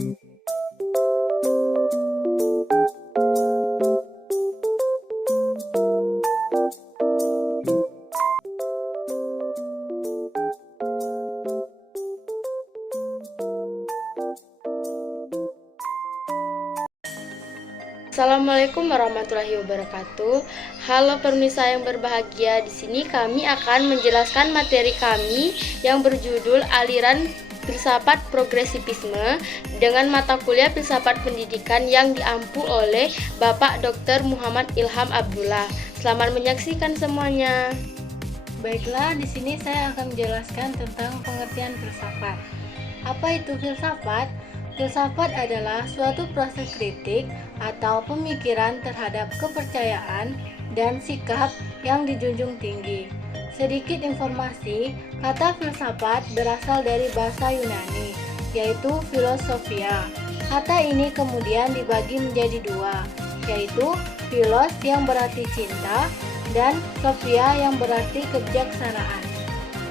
Assalamualaikum warahmatullahi wabarakatuh. Halo pemirsa yang berbahagia, di sini kami akan menjelaskan materi kami yang berjudul Aliran Filsafat Progresivisme dengan mata kuliah Filsafat Pendidikan yang diampu oleh Bapak Dr. Muhammad Ilham Abdullah. Selamat menyaksikan semuanya. Baiklah, di sini saya akan menjelaskan tentang pengertian filsafat. Apa itu filsafat? Filsafat adalah suatu proses kritik atau pemikiran terhadap kepercayaan dan sikap yang dijunjung tinggi. Sedikit informasi, kata filsafat berasal dari bahasa Yunani, yaitu filosofia. Kata ini kemudian dibagi menjadi dua, yaitu philos yang berarti cinta dan sophia yang berarti kebijaksanaan.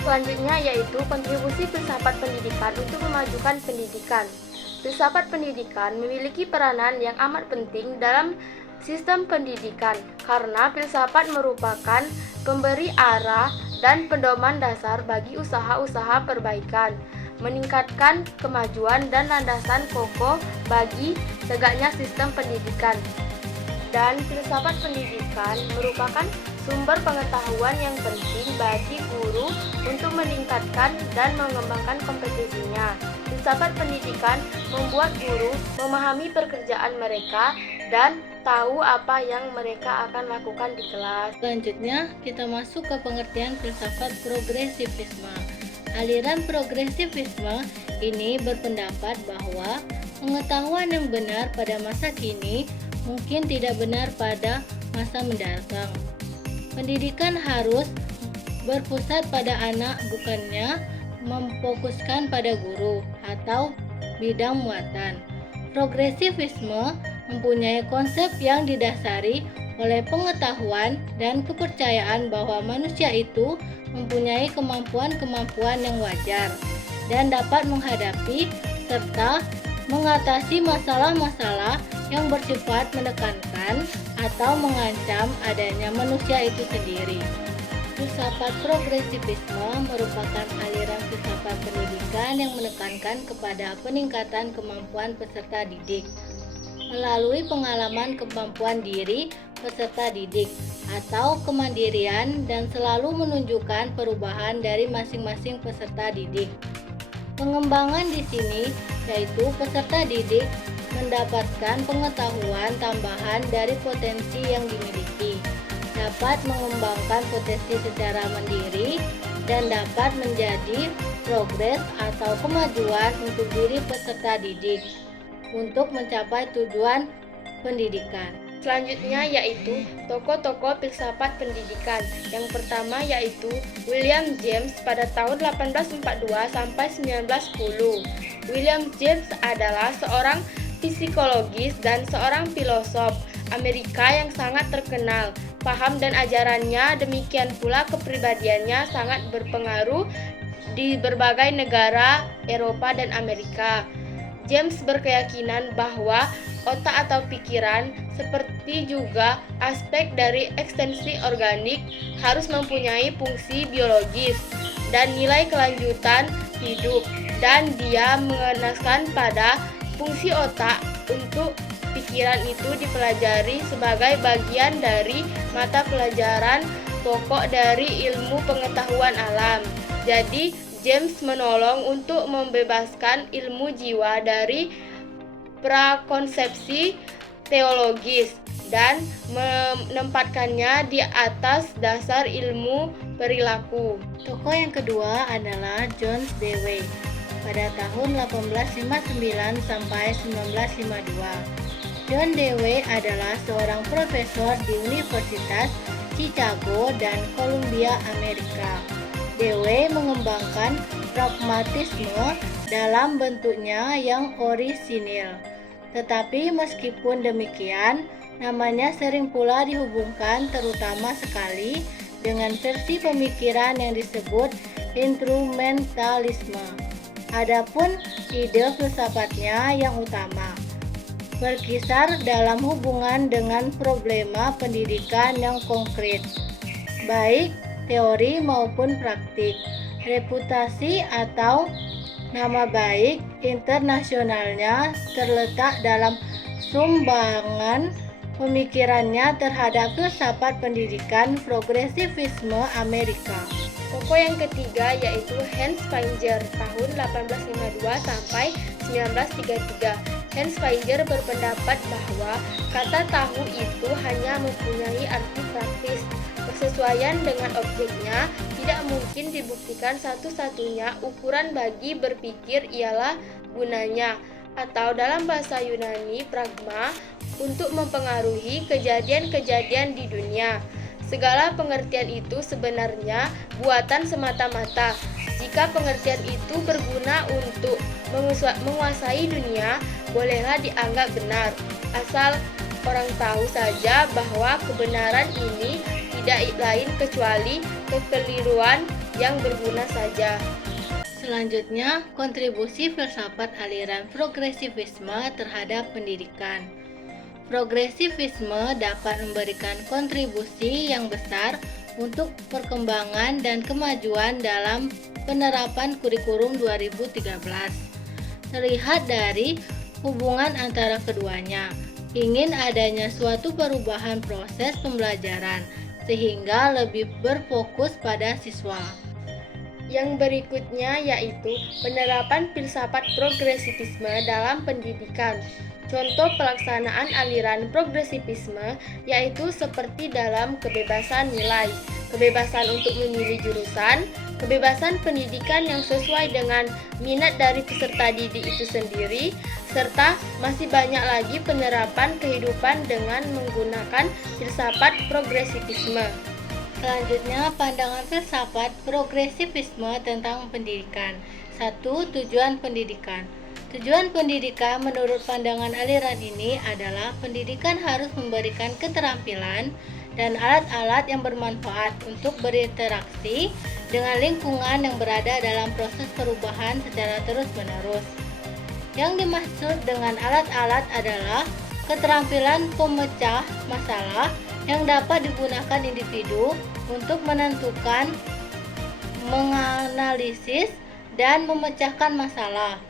Selanjutnya yaitu kontribusi filsafat pendidikan untuk memajukan pendidikan. Filsafat pendidikan memiliki peranan yang amat penting dalam sistem pendidikan karena filsafat merupakan pemberi arah dan pedoman dasar bagi usaha-usaha perbaikan, meningkatkan kemajuan dan landasan kokoh bagi tegaknya sistem pendidikan. Dan filsafat pendidikan merupakan sumber pengetahuan yang penting bagi guru untuk meningkatkan dan mengembangkan kompetensinya. Filsafat pendidikan membuat guru memahami pekerjaan mereka dan tahu apa yang mereka akan lakukan di kelas. Selanjutnya, kita masuk ke pengertian filsafat progresivisme. Aliran progresivisme ini berpendapat bahwa pengetahuan yang benar pada masa kini mungkin tidak benar pada masa mendatang. Pendidikan harus berpusat pada anak, bukannya memfokuskan pada guru atau bidang muatan. Progresivisme mempunyai konsep yang didasari oleh pengetahuan dan kepercayaan bahwa manusia itu mempunyai kemampuan-kemampuan yang wajar dan dapat menghadapi serta mengatasi masalah-masalah yang bersifat menekankan atau mengancam adanya manusia itu sendiri. Filsafat progresivisme merupakan aliran filsafat pendidikan yang menekankan kepada peningkatan kemampuan peserta didik melalui pengalaman kemampuan diri peserta didik atau kemandirian dan selalu menunjukkan perubahan dari masing-masing peserta didik. Pengembangan di sini yaitu peserta didik mendapatkan pengetahuan tambahan dari potensi yang dimiliki, dapat mengembangkan potensi secara mandiri, dan dapat menjadi progres atau kemajuan untuk diri peserta didik untuk mencapai tujuan pendidikan. Selanjutnya yaitu tokoh-tokoh filsafat pendidikan. Yang pertama yaitu William James pada tahun 1842 sampai 1910. William James adalah seorang psikologis dan seorang filosof Amerika yang sangat terkenal. Paham dan ajarannya, demikian pula kepribadiannya sangat berpengaruh di berbagai negara Eropa dan Amerika. James berkeyakinan bahwa otak atau pikiran, seperti juga aspek dari ekstensi organik, harus mempunyai fungsi biologis dan nilai kelanjutan hidup, dan dia mengenaskan pada fungsi otak untuk pikiran itu dipelajari sebagai bagian dari mata pelajaran pokok dari ilmu pengetahuan alam. Jadi, James menolong untuk membebaskan ilmu jiwa dari prakonsepsi teologis dan menempatkannya di atas dasar ilmu perilaku. Tokoh yang kedua adalah John Dewey pada tahun 1859 sampai 1952. John Dewey adalah seorang profesor di Universitas Chicago dan Columbia, Amerika. Dewey mengembangkan pragmatisme dalam bentuknya yang orisinil. Tetapi meskipun demikian, namanya sering pula dihubungkan terutama sekali dengan versi pemikiran yang disebut instrumentalisme. Adapun ide filsafatnya yang utama berkisar dalam hubungan dengan problema pendidikan yang konkret, baik teori maupun praktik. Reputasi atau nama baik internasionalnya terletak dalam sumbangan pemikirannya terhadap filsafat pendidikan progresivisme Amerika. Tokoh yang ketiga yaitu Hans Spengler tahun 1852 sampai 1933. Hans Spengler berpendapat bahwa kata tahu itu hanya mempunyai arti praktis. Kesesuaian dengan objeknya tidak mungkin dibuktikan. Satu-satunya ukuran bagi berpikir ialah gunanya, atau dalam bahasa Yunani pragma, untuk mempengaruhi kejadian-kejadian di dunia. Segala pengertian itu sebenarnya buatan semata-mata. Jika pengertian itu berguna untuk menguasai dunia, bolehlah dianggap benar, asal orang tahu saja bahwa kebenaran ini tidak lain kecuali kekeliruan yang berguna saja. Selanjutnya, kontribusi filsafat aliran progresivisme terhadap pendidikan. Progresivisme dapat memberikan kontribusi yang besar untuk perkembangan dan kemajuan dalam penerapan kurikulum 2013. Terlihat dari hubungan antara keduanya, ingin adanya suatu perubahan proses pembelajaran sehingga lebih berfokus pada siswa. Yang berikutnya yaitu penerapan filsafat progresivisme dalam pendidikan. Contoh pelaksanaan aliran progresivisme yaitu seperti dalam kebebasan nilai, kebebasan untuk memilih jurusan, kebebasan pendidikan yang sesuai dengan minat dari peserta didik itu sendiri, serta masih banyak lagi penerapan kehidupan dengan menggunakan filsafat progresivisme. Selanjutnya, pandangan filsafat progresivisme tentang pendidikan. 1. Tujuan pendidikan. Tujuan pendidikan menurut pandangan aliran ini adalah pendidikan harus memberikan keterampilan dan alat-alat yang bermanfaat untuk berinteraksi dengan lingkungan yang berada dalam proses perubahan secara terus-menerus. Yang dimaksud dengan alat-alat adalah keterampilan pemecah masalah yang dapat digunakan individu untuk menentukan, menganalisis, dan memecahkan masalah.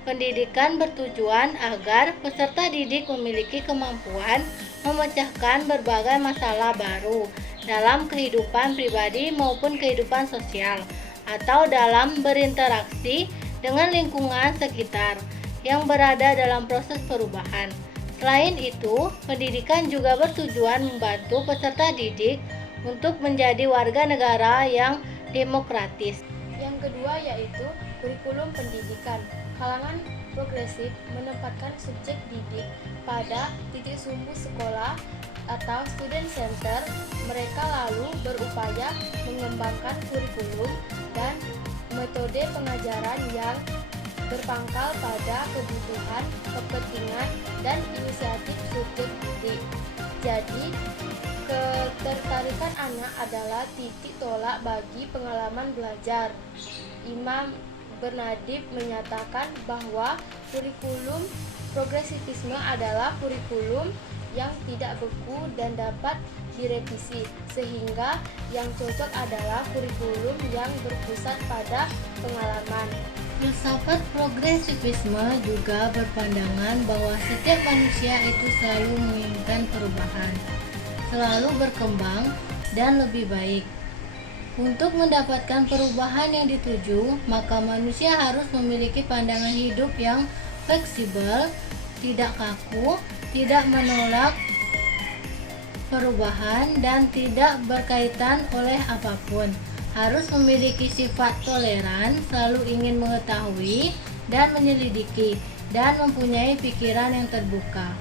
Pendidikan bertujuan agar peserta didik memiliki kemampuan memecahkan berbagai masalah baru dalam kehidupan pribadi maupun kehidupan sosial, atau dalam berinteraksi dengan lingkungan sekitar yang berada dalam proses perubahan. Selain itu, pendidikan juga bertujuan membantu peserta didik untuk menjadi warga negara yang demokratis. Yang kedua yaitu kurikulum pendidikan. Kalangan progresif menempatkan subjek didik pada titik sumbu sekolah atau student center. Mereka lalu berupaya mengembangkan kurikulum dan metode pengajaran yang berpangkal pada kebutuhan, kepentingan, dan inisiatif subjek didik. Jadi, ketertarikan anak adalah titik tolak bagi pengalaman belajar. Imam Bernadib menyatakan bahwa kurikulum progresivisme adalah kurikulum yang tidak beku dan dapat direvisi, sehingga yang cocok adalah kurikulum yang berpusat pada pengalaman. Filsafat progresivisme juga berpandangan bahwa setiap manusia itu selalu menginginkan perubahan, selalu berkembang dan lebih baik. Untuk mendapatkan perubahan yang dituju, maka manusia harus memiliki pandangan hidup yang fleksibel, tidak kaku, tidak menolak perubahan, dan tidak berkaitan oleh apapun. Harus memiliki sifat toleran, selalu ingin mengetahui dan menyelidiki, dan mempunyai pikiran yang terbuka.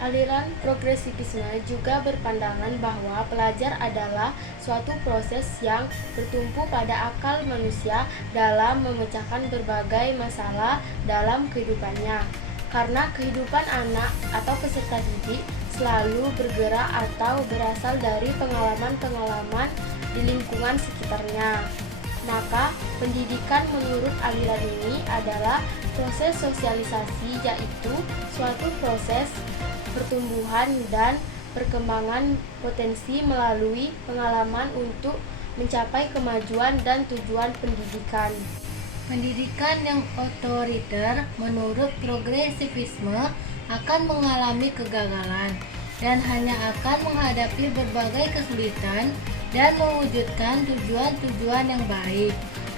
Aliran progresivisme juga berpandangan bahwa pelajar adalah suatu proses yang bertumpu pada akal manusia dalam memecahkan berbagai masalah dalam kehidupannya. Karena kehidupan anak atau peserta didik selalu bergerak atau berasal dari pengalaman-pengalaman di lingkungan sekitarnya. Maka, pendidikan menurut aliran ini adalah proses sosialisasi, yaitu suatu proses pertumbuhan dan perkembangan potensi melalui pengalaman untuk mencapai kemajuan dan tujuan pendidikan. Pendidikan yang otoriter menurut progresivisme akan mengalami kegagalan dan hanya akan menghadapi berbagai kesulitan dan mewujudkan tujuan-tujuan yang baik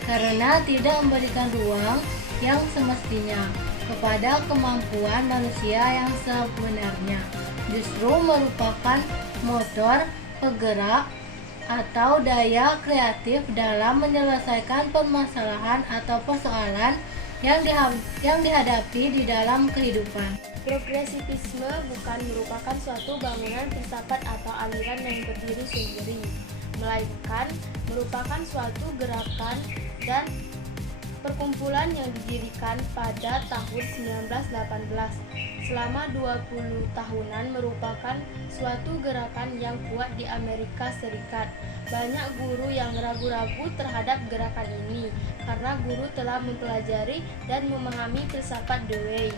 karena tidak memberikan ruang yang semestinya kepada kemampuan manusia yang sebenarnya, justru merupakan motor penggerak atau daya kreatif dalam menyelesaikan permasalahan atau persoalan yang dihadapi di dalam kehidupan. Progresivisme bukan merupakan suatu bangunan filsafat atau aliran yang berdiri sendiri, melainkan merupakan suatu gerakan dan perkumpulan yang didirikan pada tahun 1918. Selama 20 tahunan merupakan suatu gerakan yang kuat di Amerika Serikat. Banyak guru yang ragu-ragu terhadap gerakan ini karena guru telah mempelajari dan memahami filsafat Dewey.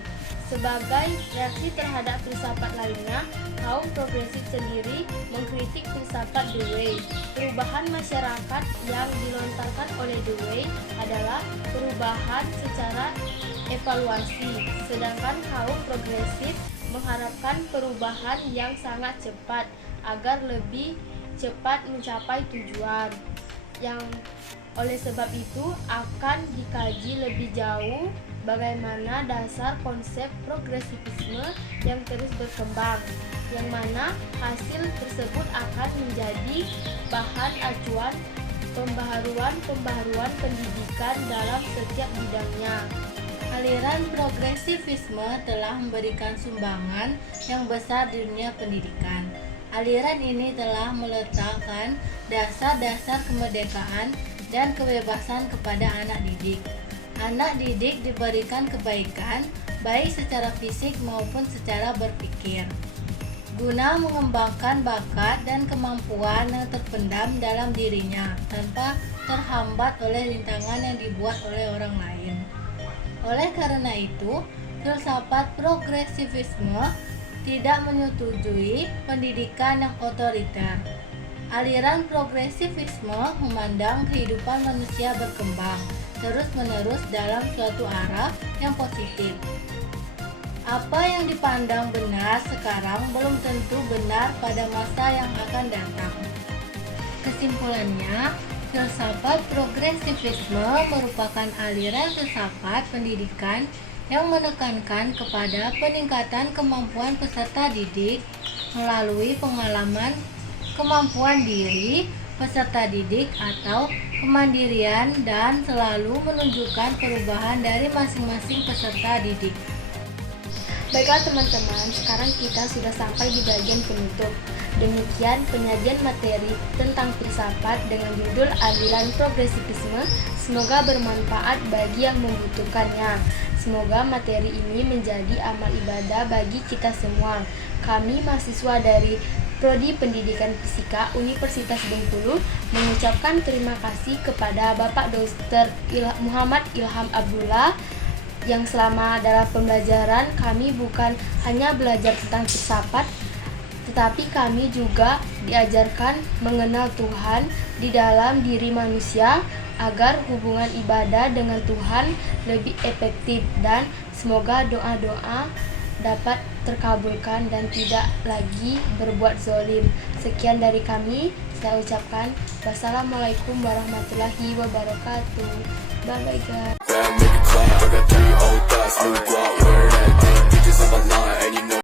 Sebagai reaksi terhadap filsafat lainnya, kaum progresif sendiri mengkritik filsafat Dewey. Perubahan masyarakat yang dilontarkan oleh Dewey adalah perubahan secara evaluasi, sedangkan kaum progresif mengharapkan perubahan yang sangat cepat agar lebih cepat mencapai tujuan. Yang oleh sebab itu akan dikaji lebih jauh bagaimana dasar konsep progresivisme yang terus berkembang, yang mana hasil tersebut akan menjadi bahan acuan pembaharuan pendidikan dalam setiap bidangnya. Aliran progresivisme telah memberikan sumbangan yang besar di dunia pendidikan. Aliran ini telah meletakkan dasar-dasar kemerdekaan dan kebebasan kepada anak didik. Anak didik diberikan kebaikan, baik secara fisik maupun secara berpikir, guna mengembangkan bakat dan kemampuan yang terpendam dalam dirinya tanpa terhambat oleh rintangan yang dibuat oleh orang lain. Oleh karena itu, filsafat progresivisme tidak menyetujui pendidikan yang otoriter. Aliran progresivisme memandang kehidupan manusia berkembang terus-menerus dalam suatu arah yang positif. Apa yang dipandang benar sekarang belum tentu benar pada masa yang akan datang. Kesimpulannya, filsafat progresivisme merupakan aliran filsafat pendidikan yang menekankan kepada peningkatan kemampuan peserta didik melalui pengalaman kemampuan diri peserta didik atau kemandirian dan selalu menunjukkan perubahan dari masing-masing peserta didik. Baiklah teman-teman, sekarang kita sudah sampai di bagian penutup. Demikian penyajian materi tentang filsafat dengan judul aliran progresivisme. Semoga bermanfaat bagi yang membutuhkannya. Semoga materi ini menjadi amal ibadah bagi kita semua. Kami mahasiswa dari Prodi Pendidikan Fisika Universitas Bengkulu mengucapkan terima kasih kepada Bapak Dr. Muhammad Ilham Abdullah yang selama dalam pembelajaran kami bukan hanya belajar tentang filsafat, tetapi kami juga diajarkan mengenal Tuhan di dalam diri manusia agar hubungan ibadah dengan Tuhan lebih efektif, dan semoga doa-doa dapat terkabulkan dan tidak lagi berbuat zalim. Sekian dari kami, saya ucapkan wassalamualaikum warahmatullahi wabarakatuh. Bye bye guys.